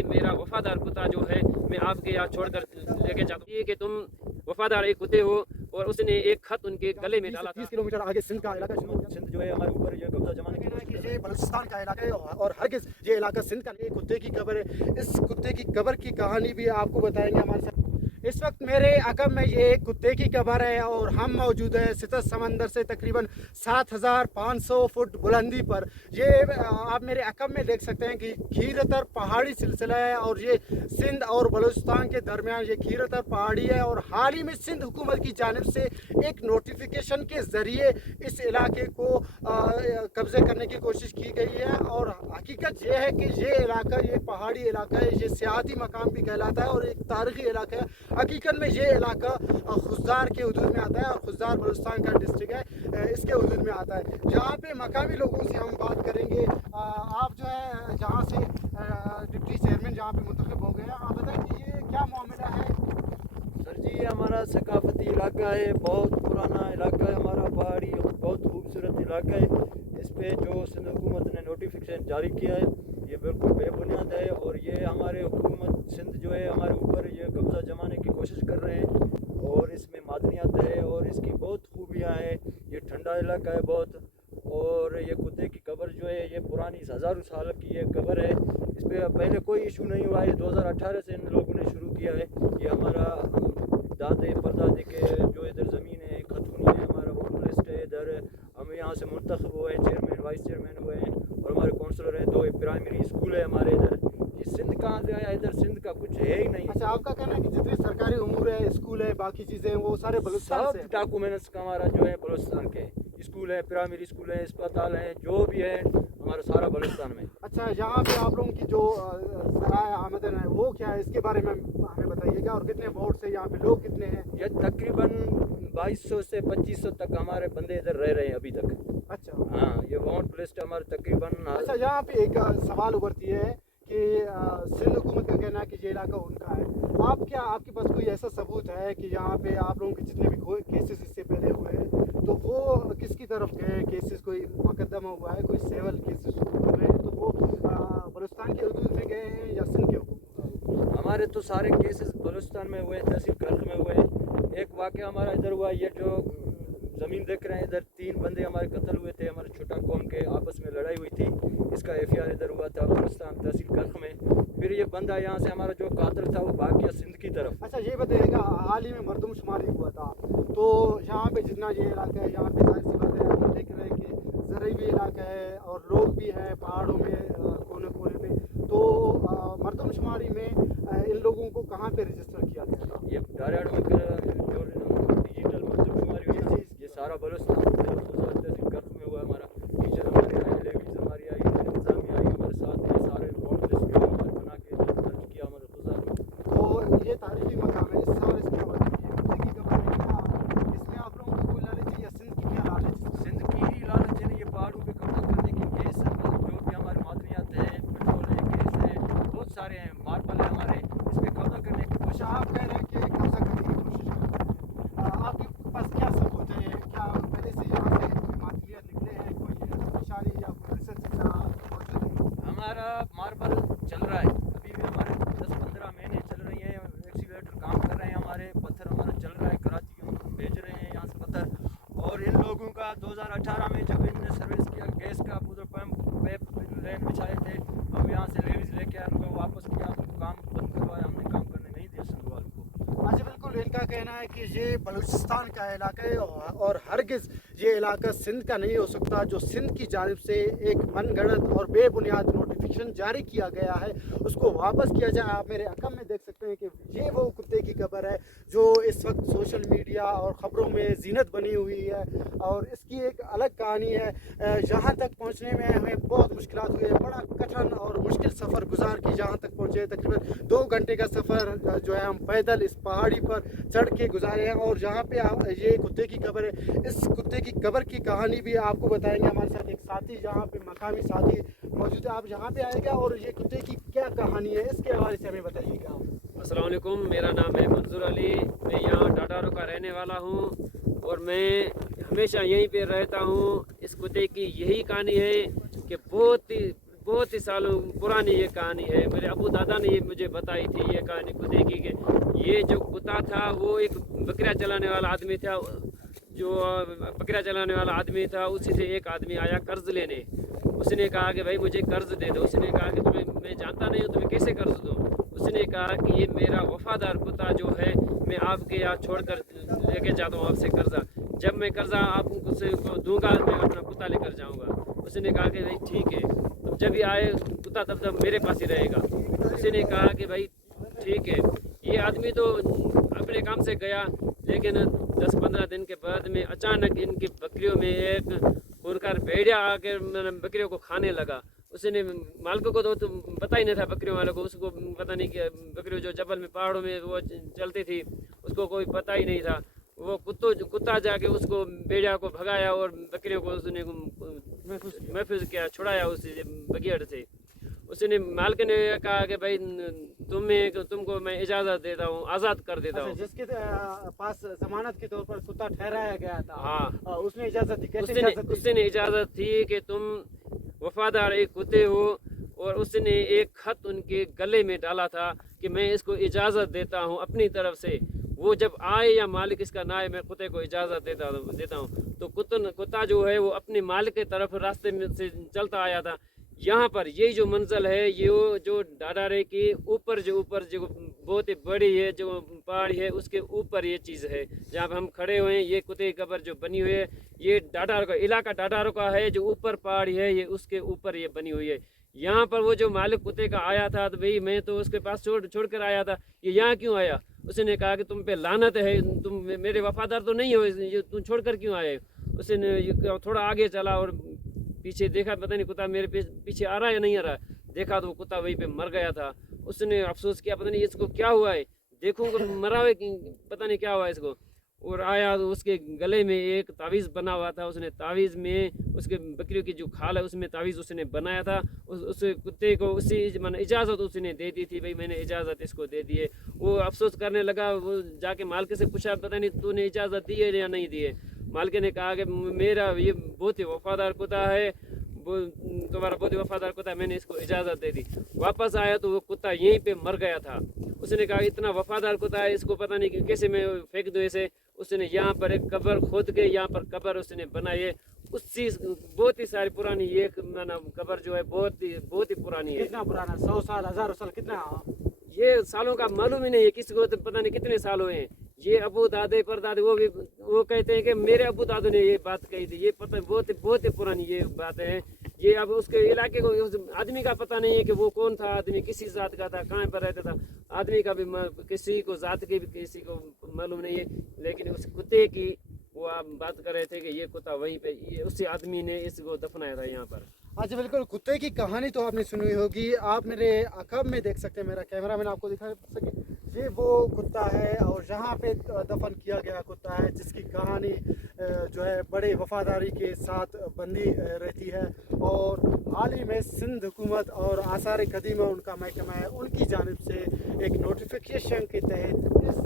ये मेरा वफादार कुत्ता जो है मैं आपके यहाँ छोड़ कर लेके जाता हूँ कि तुम वफादार एक कुत्ते हो। और उसने एक खत उनके गले में डाला था। 30 किलोमीटर आगे सिंध का इलाका शुरू हो गया। सिंध जो है हमारे ऊपर ये कब्जा जमाने की कहना है कि ये बलूचिस्तान का इलाका है और हरगिज़ ये इलाका सिंध का नहीं। कुत्ते की कब्र है। इस कुत्ते की कब्र की कहानी भी आपको बताएंगे हमारे साथ। इस वक्त मेरे अकब में ये कुत्ते की कब्र है और हम मौजूद हैं सितत समंदर से तकरीबन 7500 फुट बुलंदी पर। ये आप मेरे अकब में देख सकते हैं कि खीरतर पहाड़ी सिलसिला है और ये सिंध और बलूचिस्तान के दरमियान ये खीरतर पहाड़ी है। और हाल ही में सिंध हुकूमत की जानिब से एक नोटिफिकेशन के ज़रिए इस इलाके को कब्ज़े करने की कोशिश की गई है। और हकीकत ये है कि ये इलाका ये पहाड़ी इलाका है, ये सियाती मकाम भी कहलाता है और एक तारीख़ी इलाका है। हकीकत में ये इलाका खुजदार के हदूद में आता है और खुजदार बलूचिस्तान का डिस्ट्रिक्ट है, इसके हदूद में आता है। जहाँ पे मकामी लोगों से हम बात करेंगे। आप जो है जहाँ से डिप्टी चेयरमैन जहाँ पे मुंतखब हो गए हैं, आप बताएं कि ये क्या मामला है। सर जी, ये हमारा सकाफती इलाका है, बहुत पुराना इलाका है हमारा, पहाड़ी और बहुत खूबसूरत इलाका है। इस पे जो सिंध हुकूमत ने नोटिफिकेशन जारी किया है ये बिल्कुल बेबुनियाद है और ये हमारे हुकूमत सिंध जो है हमारे ऊपर ये कब्ज़ा जमाने की कोशिश कर रहे हैं। और इसमें मादनियात है और इसकी बहुत खूबियाँ हैं। ये ठंडा इलाका है बहुत। और ये कुत्ते की कब्र जो है ये पुरानी हज़ारों साल की ये कब्र है। इस पर पहले कोई इशू नहीं हुआ है, 2018 से इन लोगों ने शुरू किया है। ये हमारा दादे परदादे के जो इधर ज़मीन है खतूनी है, हमारा वो लिस्ट है इधर। हम यहाँ से मुंतखब हुए हैं, चेयरमैन वाइस चेयरमैन हुए हैं और हमारे काउंसलर हैं। 2 प्राइमरी स्कूल है हमारे इधर। ये सिंध कहाँ से आया, इधर सिंध का कुछ है ही नहीं। अच्छा, आपका कहना है कि जितनी सरकारी उमूर है, स्कूल है, बाकी चीज़ें हैं, वो सारे बलूचिस्तान से सब डॉक्यूमेंट्स का हमारा जो है बलूचिस्तान के स्कूल है, प्राइमरी स्कूल है, अस्पताल हैं, जो भी है हमारा सारा बलूचिस्तान में। अच्छा, यहाँ पे आप लोगों की जो सराय आमदन है वो क्या है, इसके बारे में हमें बताइएगा। और कितने वोट से यहाँ पे लोग कितने हैं। ये तकरीबन 2200 से 2500 तक हमारे बंदे इधर रह रहे हैं अभी तक। अच्छा हाँ, ये वोट लिस्ट हमारे तकरीबन। अच्छा, यहाँ पे एक सवाल उभरती है कि सिंध हुकूमत का कहना है कि ये इलाका उनका है। आपके पास कोई ऐसा सबूत है कि यहाँ पे आप लोगों के जितने भी केसेस इससे पहले हुए हैं तो वो किसकी तरफ गए केसेस, कोई मुकदमा हुआ है, कोई सिविल केसेस हुए हैं तो वो बलूचिस्तान के हदूद में गए हैं या सिंध के हुकूमत। हमारे तो सारे केसेस बलूचिस्तान में हुए हैं, तहसील कर्क में हुए हैं। एक वाक़या हमारा इधर हुआ, ये जो ज़मीन देख रहे हैं इधर 3 बंदे हमारे कत्ल हुए थे, हमारे छोटा कौम के आपस में लड़ाई हुई थी। इसका FIR इधर हुआ था बलूचिस्तान तहसील कर्क में। फिर ये बंदा यहाँ से हमारा जो कातिल था वो भाग गया सिंध की तरफ। अच्छा, ये बताइएगा, हाल ही में मरदमशुमारी हुआ था तो यहाँ पे जितना ये इलाका है यहाँ पे जाहिर सी बात है हम देख रहे हैं कि ज़रूरी भी इलाका है और लोग भी हैं पहाड़ों में कोने कोने पे। तो मरदमशुमारी में इन लोगों को कहाँ पे रजिस्टर किया गया था। ये डायरेक्ट में जो डिजिटल मरदमशुमारी हुई थी ये सारा बलूचिस्तान तहसील कर्क में हुआ। हमारा टीचर हमारे आए, लेडीज हमारी आई, इंतजामिया आई हमारे साथ, ये सारे वोट लिस्ट भी हमारे बना के दर्ज किया हमारे खुदा में। तो ये तारीखी मकाम है। इससे और इसके बाद की खबर है क्या इसमें आप लोगों को कोई लालच है या सिंध की क्या लालच है। सिंध की ही लालच है ना, ये पहाड़ों पे कब्जा करने की केस जो भी हमारे मादनियात है, पेट्रोल है, गैस है, बहुत सारे हैं, मार्बल है हमारे, इस पे कब्जा करने की कोशिश। आप कह रहे हैं कि कब्जा करने की कोशिश कर रहे हैं। आपके पास क्या सबूत है, क्या पहले से यहाँ से कोई मादनियात निकले हैं, कोई निशानी या कोई रिसर्च मौजूद है। हमारा मार्बल चल रहा है अभी भी, हमारे 10-15 महीने चल रही है, एक्सीवेटर काम कर रहे हैं हमारे, पत्थर हमारा चल रहा है, कराची हम भेज रहे हैं यहाँ से पत्थर। और इन लोगों का 2018 में जब इनने सर्विस किया गैस का पूरा पैप लाइन बिछाए थे, हम यहाँ से लेवीज लेके आए, उनको वापस किया, उनको काम बंद करवाया, हमने काम करने नहीं दिया सिंध वालों को। अच्छा, बिल्कुल इनका कहना है कि ये बलूचिस्तान का इलाका है और हरगिज़ ये इलाका सिंध का नहीं हो सकता। जो सिंध की जानिब से एक मनगढ़ंत और बेबुनियाद नोटिफिकेशन जारी किया गया है उसको वापस किया जाए। आप मेरे अकम में देख सकते हैं कि ये वो कुत्ते की कब्र है जो इस वक्त सोशल मीडिया और ख़बरों में जीनत बनी हुई है और इसकी एक अलग कहानी है। यहाँ तक पहुँचने में हमें बहुत मुश्किलात हुई है, बड़ा कठिन और मुश्किल सफ़र गुजार के यहाँ तक पहुँचे। तकरीबन 2 घंटे का सफ़र जो है हम पैदल इस पहाड़ी पर चढ़ के गुजारे हैं। और जहाँ पे ये कुत्ते की कब्र है, इस कुत्ते की कब्र की कहानी भी आपको बताएंगे। हमारे साथ एक साथी जहाँ पे मकामी साथी मौजूद है, आप यहाँ पे आएगा और ये कुत्ते की क्या कहानी है इसके हवाले से हमें बताइएगा। अस्सलाम वालेकुम, मेरा नाम है मंजूर अली, मैं यहाँ डाडारो का रहने वाला हूँ और मैं हमेशा यहीं पे रहता हूँ। इस कुत्ते की यही कहानी है कि बहुत ही सालों पुरानी ये कहानी है। मेरे अबू दादा ने ये मुझे बताई थी ये कहानी कुत्ते की, कि ये जो कुत्ता था वो एक बकरियाँ चलाने वाला आदमी था। जो बकरियाँ चलाने वाला आदमी था, उसी से एक आदमी आया कर्ज लेने। उसने कहा कि भाई मुझे कर्ज दे दो। उसने कहा कि तुम्हें मैं जानता नहीं हूँ, तुम्हें कैसे कर्ज दूँ। उसने कहा कि ये मेरा वफादार कुत्ता जो है, मैं आपके यहाँ छोड़ कर लेके जाता हूँ आपसे कर्जा। जब मैं कर्जा आपको दूंगा, मैं अपना कुत्ता लेकर जाऊँगा। उसने कहा कि भाई ठीक है, तब जब भी आए कुत्ता तब तक मेरे पास ही रहेगा। उसने कहा कि भाई ठीक है। ये आदमी तो अपने काम से गया, लेकिन 10-15 दिन के बाद में अचानक इनकी बकरियों में एक खुरकर भेड़िया आकर बकरियों को खाने लगा। उसने मालिक को तो पता ही नहीं था, बकरियों वालों को, उसको पता नहीं कि बकरियों जो जबल में पहाड़ों में वो चलती थी, उसको कोई पता ही नहीं था। वो कुत्ता जाके उसको भेड़िया को भगाया और बकरियों को उसने महफूज किया, छुड़ाया उस बगियाड़ से। उसने मालिक ने कहा कि भाई तुमको मैं इजाज़त देता हूँ, आज़ाद कर देता हूँ। जिसके पास जमानत के तौर पर कुत्ता ठहराया गया था, हाँ, उसने इजाज़त दी। कैसे इजाज़त दी? उसने इजाज़त थी कि तुम वफादार एक कुत्ते हो, और उसने एक खत उनके गले में डाला था कि मैं इसको इजाज़त देता हूँ अपनी तरफ से। वो जब आए या मालिक इसका ना आए, मैं कुत्ते को इजाज़त देता हूँ। तो कुत्ता जो है वो अपने मालिक की तरफ रास्ते में से चलता आया था। यहाँ पर ये जो मंजिल है, ये जो डाडारे के ऊपर जो बहुत ही बड़ी है जो पहाड़ी है, उसके ऊपर ये चीज़ है जहाँ पर हम खड़े हुए हैं। ये कुत्ते की कब्र जो बनी हुई है, ये डाडारो का इलाका, डाडारो का है, जो ऊपर पहाड़ी है, ये उसके ऊपर ये बनी हुई है। यहाँ पर वो जो मालिक कुत्ते का आया था, तो भाई मैं तो उसके पास छोड़ कर आया था, ये यहाँ क्यों आया? उसने कहा कि तुम पे लानत है, तुम मेरे वफादार तो नहीं हो, ये तुम छोड़ कर क्यों आए? उसने थोड़ा आगे चला और पीछे देखा, पता नहीं कुत्ता मेरे पीछे आ रहा है या नहीं आ रहा है। देखा तो कुत्ता वहीं पे मर गया था। उसने अफसोस किया, पता नहीं इसको क्या हुआ है, देखूंगा मरा हुआ है, पता नहीं क्या हुआ है इसको। और आया तो उसके गले में एक तावीज़ बना हुआ था। उसने तावीज़ में उसके बकरियों की जो खाल है उसमें तावीज़ उसने बनाया था। उस कुत्ते को उसी मैंने इजाज़त उसने दे दी थी, भाई मैंने इजाज़त इसको दे दी है। वो अफसोस करने लगा, वो जाके मालिक से पूछा, पता नहीं तूने इजाज़त दी है या नहीं दी है। मालिक ने कहा कि मेरा ये बहुत ही वफादार कुत्ता है, वो तुम्हारा बहुत ही वफादार कुत्ता है, मैंने इसको इजाज़त दे दी। वापस आया तो वो कुत्ता यहीं पे मर गया था। उसने कहा इतना वफादार कुत्ता है, इसको पता नहीं कैसे मैं फेंक दूँ इसे। उसने यहाँ पर एक कब्र खोद के यहाँ पर कब्र उसने बनाई है। उससे बहुत ही सारी पुरानी ये कब्र जो है बहुत ही पुरानी है। कितना पुराना? 100 साल, 1000 साल, कितना? ये सालों का मालूम ही नहीं है किसी को, तो पता नहीं कितने साल हुए हैं। ये अबू दादे परदादे वो कहते हैं कि मेरे अबू दादू ने ये बात कही थी। ये पता बहुत ही पुरानी ये बात है। ये अब उसके इलाके को, उस आदमी का पता नहीं है कि वो कौन था आदमी, किसी जात का था, कहाँ पर रहता था। आदमी का भी किसी को जात के भी किसी को मालूम नहीं है। लेकिन उस कुत्ते की वो आप बात कर रहे थे कि ये कुत्ता वहीं पे, ये उसी आदमी ने इसको दफनाया था यहाँ पर। अच्छा, बिल्कुल। कुत्ते की कहानी तो आपने सुनी होगी। आप मेरे अकब में देख सकते हैं, मेरा कैमरा मैंने आपको दिखा सके, ये वो कुत्ता है और जहाँ पे दफन किया गया कुत्ता है, जिसकी कहानी जो है बड़े वफादारी के साथ बंदी रहती है। और हाल ही में सिंध हुकूमत और आसार कदीमा उनका महकमा है, उनकी जानिब से एक नोटिफिकेशन के तहत इस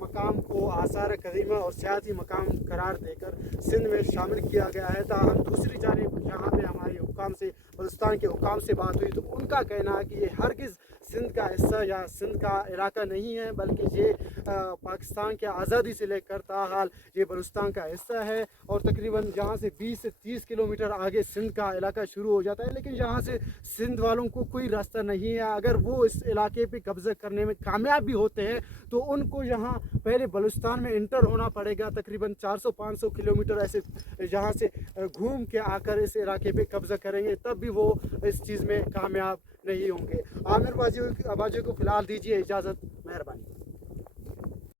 मकाम को आसार कदीमा और सियासी मकाम करार देकर सिंध में शामिल किया गया है। ताहम दूसरी जानिब यहाँ पे हमारे हुकाम से, बलूचिस्तान के हुकाम से बात हुई तो उनका कहना है कि ये हरगिज़ सिंध का हिस्सा या सिंध का इलाका नहीं है, बल्कि ये पाकिस्तान के आज़ादी से लेकर ताहाल ये बलूचिस्तान का हिस्सा है। और तकरीबन यहाँ से 20 से 30 किलोमीटर आगे सिंध का इलाका शुरू हो जाता है। लेकिन यहाँ से सिंध वालों को कोई रास्ता नहीं है। अगर वो इस इलाके पे कब्ज़ा करने में कामयाब भी होते हैं तो उनको यहाँ पहले बलूचिस्तान में इंटर होना पड़ेगा। तकरीबन 400-500 किलोमीटर ऐसे यहाँ से घूम के आकर इस इलाके पे कब्ज़ा करेंगे, तब भी वो इस चीज़ में कामयाब नहीं होंगे। आमिर बाजी को फ़िलहाल दीजिए इजाज़त।